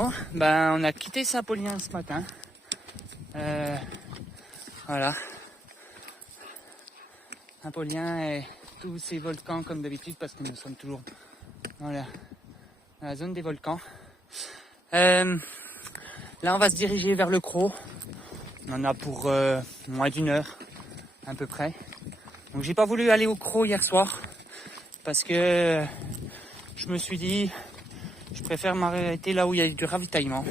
Bon, ben on a quitté Saint-Paulien ce matin. Voilà. Saint-Paulien et tous ces volcans comme d'habitude parce que nous sommes toujours dans la zone des volcans. Là on va se diriger vers le Crau. On en a pour moins d'une heure à peu près. Donc j'ai pas voulu aller au Crau hier soir parce que je me suis dit je préfère m'arrêter là où il y a du ravitaillement.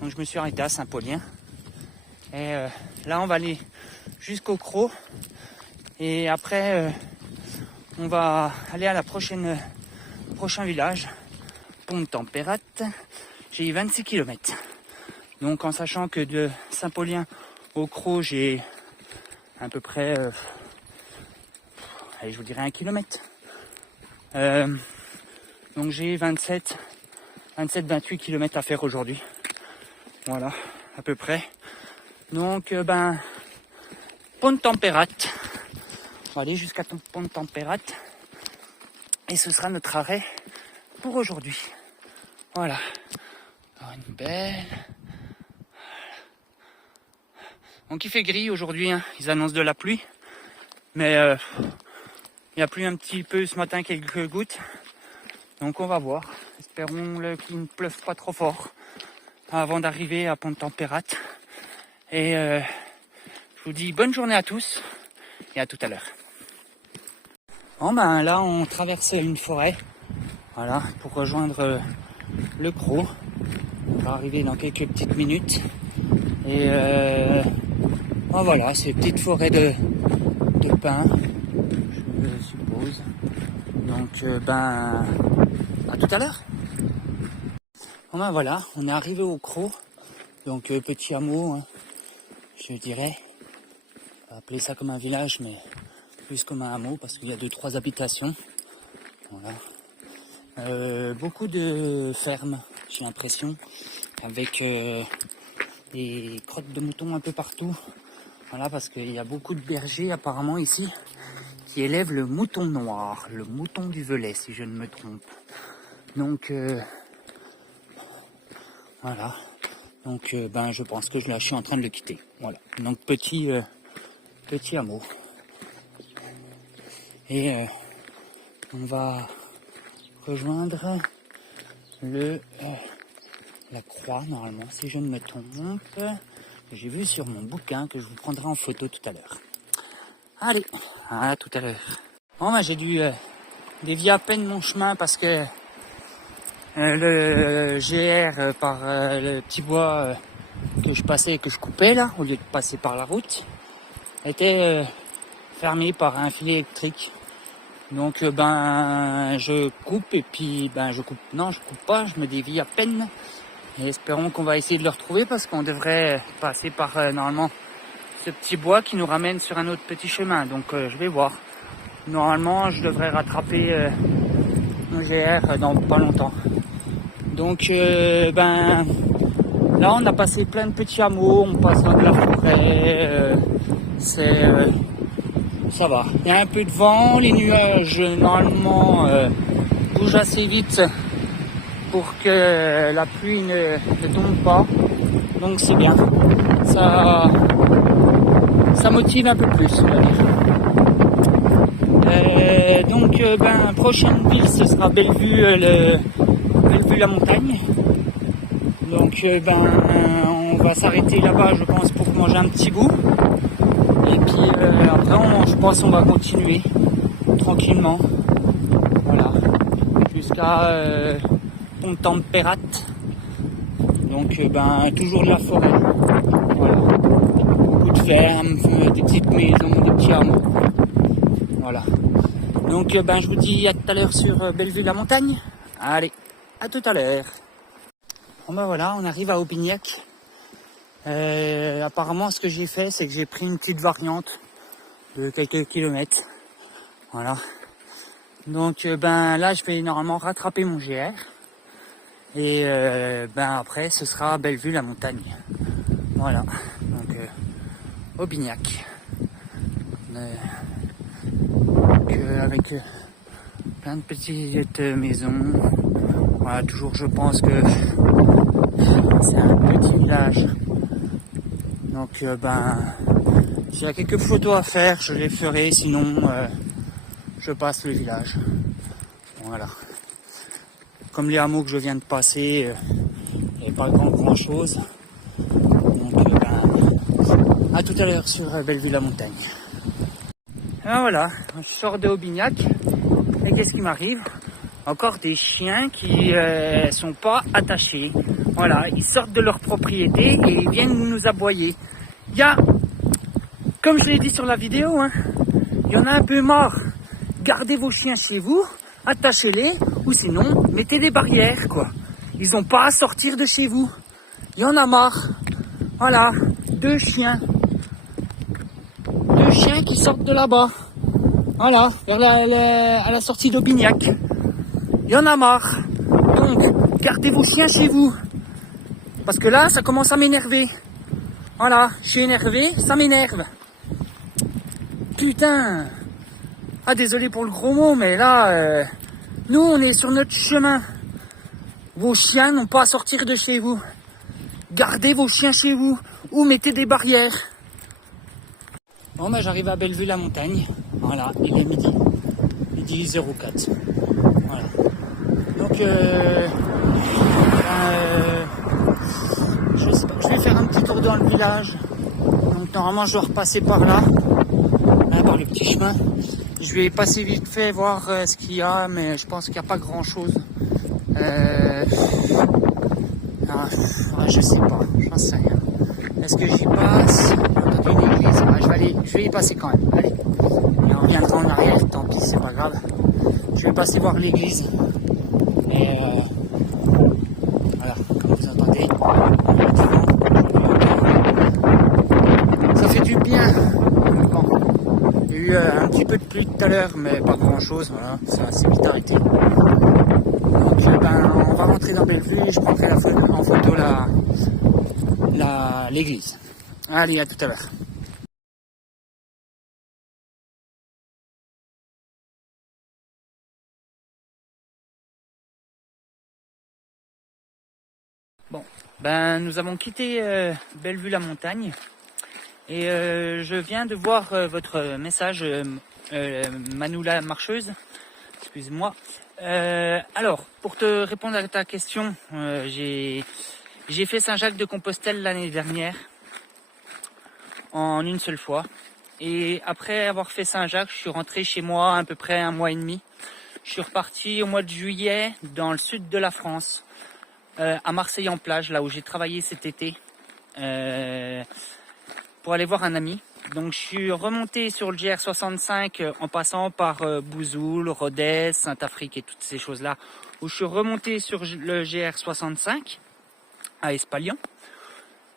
Donc je me suis arrêté à Saint-Paulien. Et là on va aller jusqu'au Crau. Et après on va aller à la prochain village, Pont-Températte. J'ai 26 km. Donc en sachant que de Saint-Paulien au Crau j'ai à peu près allez, je vous dirais 1 km. Donc j'ai 27-28 km à faire aujourd'hui. Voilà, à peu près. Donc Pont-Températte. On va aller jusqu'à Pont-Températte. Et ce sera notre arrêt pour aujourd'hui. Voilà. Alors une belle. Donc il fait gris aujourd'hui, hein. Ils annoncent de la pluie. Mais il y a plu un petit peu ce matin, quelques gouttes. Donc on va voir. Espérons qu'il ne pleuve pas trop fort avant d'arriver à Pont-Températte. Et je vous dis bonne journée à tous et à tout à l'heure. Bon ben là on traverse une forêt. Voilà, pour rejoindre le Crau. On va arriver dans quelques petites minutes. Et ben voilà, c'est une petite forêt de pins, je suppose. Donc ben à tout à l'heure. Bon ben voilà, on est arrivé au Crau. Donc petit hameau, hein, je dirais. On va appeler ça comme un village, mais plus comme un hameau parce qu'il y a 2-3 habitations. Voilà. Beaucoup de fermes, j'ai l'impression, avec des crottes de moutons un peu partout. Voilà, parce qu'il y a beaucoup de bergers apparemment ici qui élèvent le mouton noir, le mouton du Velay si je ne me trompe. Donc voilà. Donc ben je pense que je suis en train de le quitter. Voilà. Donc petit hameau. Et on va rejoindre la croix normalement si je ne me trompe. J'ai vu sur mon bouquin que je vous prendrai en photo tout à l'heure. Allez, à tout à l'heure. Bon ben j'ai dû dévier à peine mon chemin parce que le GR par le petit bois que je passais et que je coupais là, au lieu de passer par la route, était fermé par un filet électrique. Donc ben je coupe et puis ben je coupe pas, je me dévie à peine. Et espérons qu'on va essayer de le retrouver parce qu'on devrait passer par normalement ce petit bois qui nous ramène sur un autre petit chemin. Donc je vais voir. Normalement je devrais rattraper mon GR dans pas longtemps. Donc ben là on a passé plein de petits hameaux, on passera de la forêt, ça va. Il y a un peu de vent, les nuages normalement bougent assez vite pour que la pluie ne tombe pas. Donc c'est bien. Ça motive un peu plus, on va dire. Donc ben prochaine ville ce sera Bellevue la montagne. Donc ben on va s'arrêter là-bas je pense pour manger un petit bout. Et puis après je pense on va continuer tranquillement. Voilà. Jusqu'à Pont-Températte. Donc ben toujours de la forêt. Voilà. Beaucoup de fermes, des petites maisons, des petits hameaux. Voilà. Donc ben je vous dis à tout à l'heure sur Bellevue la montagne. Allez, à tout à l'heure. Bon ben voilà, on arrive à Aubignac. Apparemment ce que j'ai fait c'est que j'ai pris une petite variante de quelques kilomètres. Voilà. Donc ben là je vais normalement rattraper mon GR. Et ben après ce sera Bellevue la montagne. Voilà. Donc Aubignac. Avec plein de petites maisons. Voilà, toujours je pense que C'est un petit village. Donc s'il y a quelques photos à faire, je les ferai, sinon je passe le village. Voilà. Comme les hameaux que je viens de passer, il n'y a pas grand chose. Donc à tout à l'heure sur Bellevue-la-Montagne. Et voilà, je sors de Aubignac et qu'est-ce qui m'arrive? Encore des chiens qui sont pas attachés. Voilà, ils sortent de leur propriété et ils viennent nous aboyer. Il y a, comme je l'ai dit sur la vidéo, il y en a un peu marre. Gardez vos chiens chez vous, attachez-les, ou sinon, mettez des barrières, quoi. Ils n'ont pas à sortir de chez vous. Il y en a marre. Voilà, deux chiens qui sortent de là-bas. Voilà, à la sortie d'Aubignac. Il y en a marre. Donc, gardez vos chiens chez vous. Parce que là, ça commence à m'énerver. Voilà, je suis énervé, ça m'énerve. Putain. Ah, désolé pour le gros mot, mais là, nous, on est sur notre chemin. Vos chiens n'ont pas à sortir de chez vous. Gardez vos chiens chez vous ou mettez des barrières. Bon, j'arrive à Bellevue-la-Montagne. Voilà, il est midi. Midi 04. Voilà. Donc, je sais pas, je vais faire un petit tour dans le village. Donc, normalement, je dois repasser par là, par le petit chemin. Je vais passer vite fait voir ce qu'il y a, mais je pense qu'il n'y a pas grand chose. Je sais pas, j'en sais rien. Est-ce que j'y passe? J'ai entendu une église. Je vais y passer quand même. Allez. Et on reviendra en arrière, tant pis, c'est pas grave. Je vais passer voir l'église. Et voilà, comme vous entendez, ça fait du bien. Bon, il y a eu un petit peu de pluie tout à l'heure, mais pas grand chose, voilà, ça s'est vite arrêté. Donc on va rentrer dans Bellevue et je prendrai en photo l'église. Allez, à tout à l'heure. Bon, nous avons quitté Bellevue-la-Montagne et je viens de voir votre message, Manoula Marcheuse, excuse-moi. Alors, pour te répondre à ta question, j'ai fait Saint-Jacques-de-Compostelle l'année dernière, en une seule fois. Et après avoir fait Saint-Jacques, je suis rentré chez moi à peu près 1 mois et demi. Je suis reparti au mois de juillet dans le sud de la France. À Marseille en plage, là où j'ai travaillé cet été, pour aller voir un ami. Donc je suis remonté sur le GR65 en passant par Bouzoul, Rodez, Saint-Afrique et toutes ces choses-là, où je suis remonté sur le GR65 à Espalion.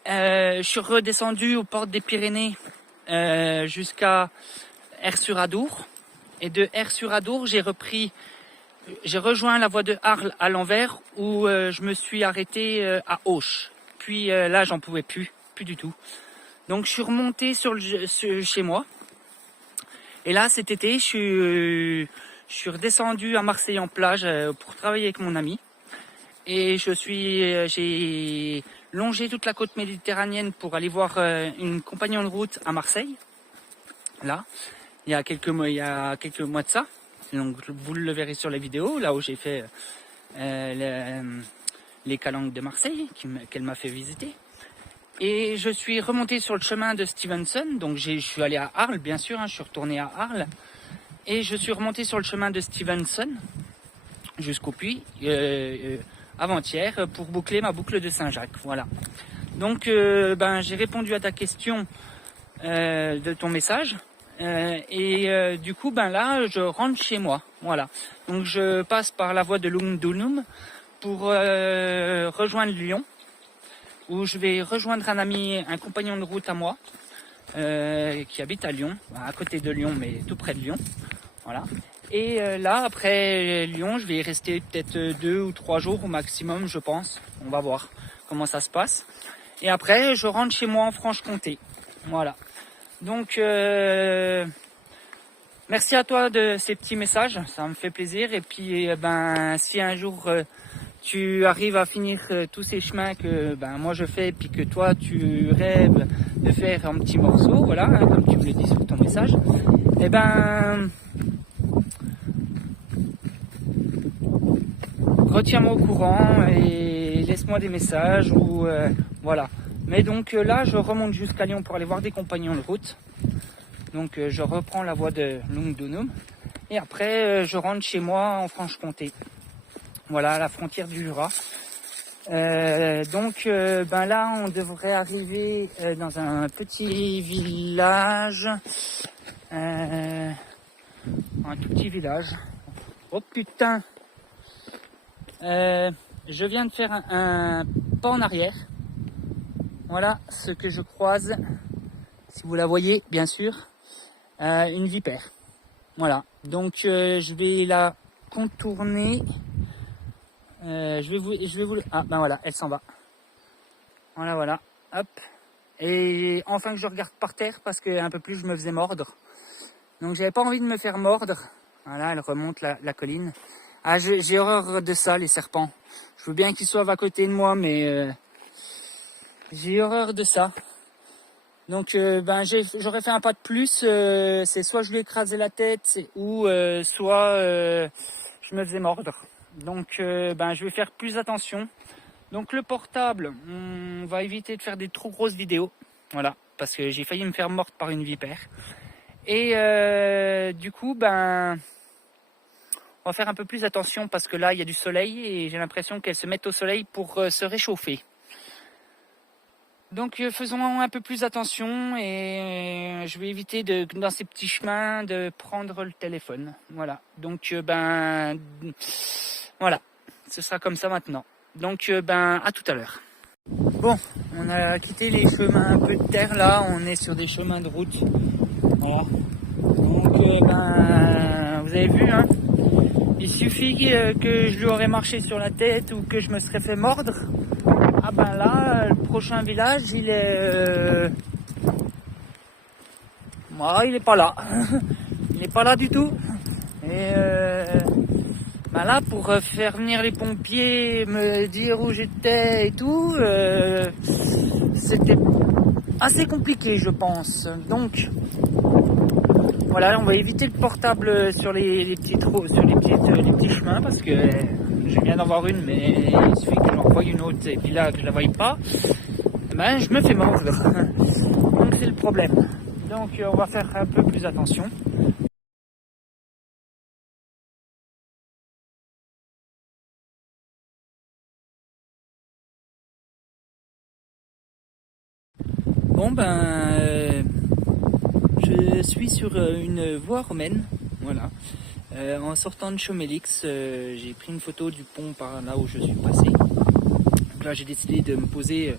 Je suis redescendu aux portes des Pyrénées jusqu'à Aire-sur-Adour. Et de Aire-sur-Adour, j'ai rejoint la voie de Arles à l'envers où je me suis arrêté à Auch. Puis là, j'en pouvais plus du tout. Donc je suis remonté chez moi. Et là, cet été, je suis redescendu à Marseille en plage pour travailler avec mon ami. Et j'ai longé toute la côte méditerranéenne pour aller voir une compagnon de route à Marseille. Là, il y a quelques mois de ça. Donc vous le verrez sur la vidéo, là où j'ai fait les calanques de Marseille, qu'elle m'a fait visiter. Et je suis remonté sur le chemin de Stevenson, donc je suis allé à Arles, bien sûr, je suis retourné à Arles. Et je suis remonté sur le chemin de Stevenson jusqu'au puits, avant-hier, pour boucler ma boucle de Saint-Jacques. Voilà. Donc j'ai répondu à ta question de ton message. Du coup, là, je rentre chez moi. Voilà. Donc, je passe par la voie de Lugdunum pour rejoindre Lyon, où je vais rejoindre un compagnon de route à moi, qui habite à Lyon, à côté de Lyon, mais tout près de Lyon. Voilà. Et là, après Lyon, je vais y rester peut-être 2 ou 3 jours au maximum, je pense. On va voir comment ça se passe. Et après, je rentre chez moi en Franche-Comté. Voilà. Donc, merci à toi de ces petits messages, ça me fait plaisir. Et puis, si un jour tu arrives à finir tous ces chemins que moi je fais, puis que toi tu rêves de faire en petits morceaux, voilà, hein, comme tu me le dis sur ton message, et retiens-moi au courant et laisse-moi des messages ou voilà. Mais donc là, je remonte jusqu'à Lyon pour aller voir des compagnons de route. Donc je reprends la voie de Longdunum et après je rentre chez moi en Franche-Comté. Voilà, à la frontière du Jura. Donc là, on devrait arriver dans un petit village, un tout petit village. Oh putain! Je viens de faire un pas en arrière. Voilà ce que je croise, si vous la voyez, bien sûr, une vipère. Voilà, donc je vais la contourner. Je vais vous. Ah ben voilà, elle s'en va. Voilà, hop. Et enfin que je regarde par terre parce qu'un peu plus je me faisais mordre. Donc j'avais pas envie de me faire mordre. Voilà, elle remonte la colline. Ah, j'ai horreur de ça, les serpents. Je veux bien qu'ils soient à côté de moi, mais j'ai horreur de ça. Donc j'aurais fait un pas de plus. C'est soit je lui écrasais la tête, ou soit je me faisais mordre. Donc je vais faire plus attention. Donc le portable, on va éviter de faire des trop grosses vidéos. Voilà, parce que j'ai failli me faire mordre par une vipère. Et du coup, on va faire un peu plus attention parce que là, il y a du soleil et j'ai l'impression qu'elles se mettent au soleil pour se réchauffer. Donc faisons un peu plus attention et je vais éviter dans ces petits chemins de prendre le téléphone. Voilà, donc voilà, ce sera comme ça maintenant. Donc à tout à l'heure. Bon, on a quitté les chemins un peu de terre là, on est sur des chemins de route. Voilà. Donc vous avez vu, hein, il suffit que je lui aurais marché sur la tête ou que je me serais fait mordre. Ah là, le prochain village, il est... il est pas là. Il est pas là du tout. Et là, pour faire venir les pompiers, me dire où j'étais et tout, c'était assez compliqué, je pense. Donc, voilà, on va éviter le portable sur les petits chemins parce que je viens d'en voir une, mais il suffit que j'en voie une autre et puis là que je la voie pas, je me fais mordre. Donc c'est le problème. Donc on va faire un peu plus attention. Bon je suis sur une voie romaine, voilà. En sortant de Chomélix, j'ai pris une photo du pont par là où je suis passé. Donc là j'ai décidé de me poser,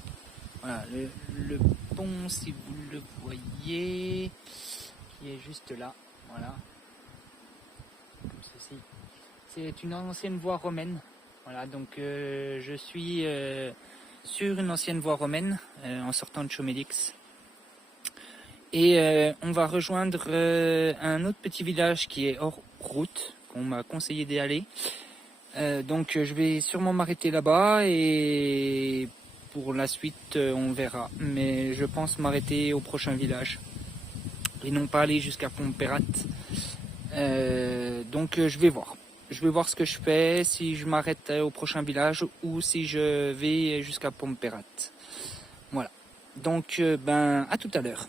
voilà, le pont, si vous le voyez, qui est juste là, voilà, comme ceci. C'est une ancienne voie romaine, voilà, donc je suis sur une ancienne voie romaine en sortant de Chomélix. Et on va rejoindre un autre petit village qui est hors route, qu'on m'a conseillé d'y aller. Donc je vais sûrement m'arrêter là-bas et pour la suite on verra. Mais je pense m'arrêter au prochain village et non pas aller jusqu'à Pontperrat. Donc je vais voir. Je vais voir ce que je fais, si je m'arrête au prochain village ou si je vais jusqu'à Pontperrat. Voilà. Donc à tout à l'heure.